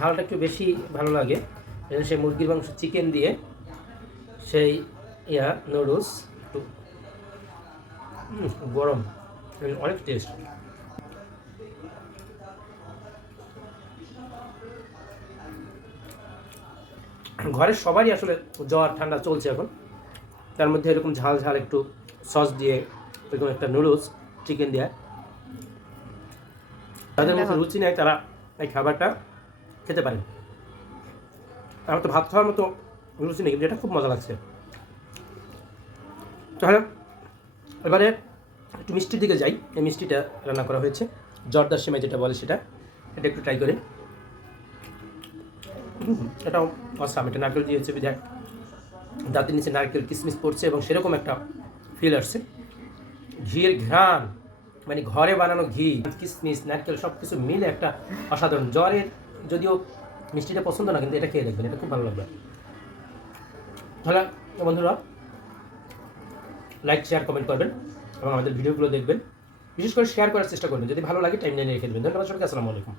ঝালটা একটু বেশি ভালো লাগে, সেই মুরগির মাংস চিকেন দিয়ে সেই নুডলস একটু গরম, অনেক টেস্ট। ঘরের সবারই আসলে জ্বর ঠান্ডা চলছে এখন, তার মধ্যে এরকম ঝাল ঝাল একটু সস দিয়ে এরকম একটা নুডলস চিকেন দিয়ে, তাদের মধ্যে রুচি নেই তারা এই খাবারটা খেতে পারেন। আমার তো ভাত খাওয়ার মতো রুচি নেই, কিন্তু এটা খুব মজা লাগছে। তাহলে এবারে একটু মিষ্টির দিকে যাই। এই মিষ্টিটা রান্না করা হয়েছে জর্দার সেমাই যেটা বলে সেটা, এটা একটু ট্রাই করি। এটাও অসাম, এটা নারকেল দিয়েছে বিধায় দাঁতের নিচে নারকেল কিসমিস পড়ছে এবং সেরকম একটা ফিল আসছে। ঘিয়ের ঘ্রাণ, মানে ঘরে বানানো ঘি, কিসমিস, নারকেল সব কিছু মিলে একটা অসাধারণ। জ্বরের যদিও মিষ্টিটা পছন্দ না, কিন্তু এটা খেয়ে দেখবেন, এটা খুব ভালো লাগবে। তাহলে বন্ধুরা লাইক শেয়ার কমেন্ট করবেন এবং আমাদের ভিডিওগুলো দেখবেন, বিশেষ করে শেয়ার করার চেষ্টা করবেন। যদি ভালো লাগে টাইম লাইনে রেখে দেবেন। ধন্যবাদ সবাইকে, আসসালামু আলাইকুম।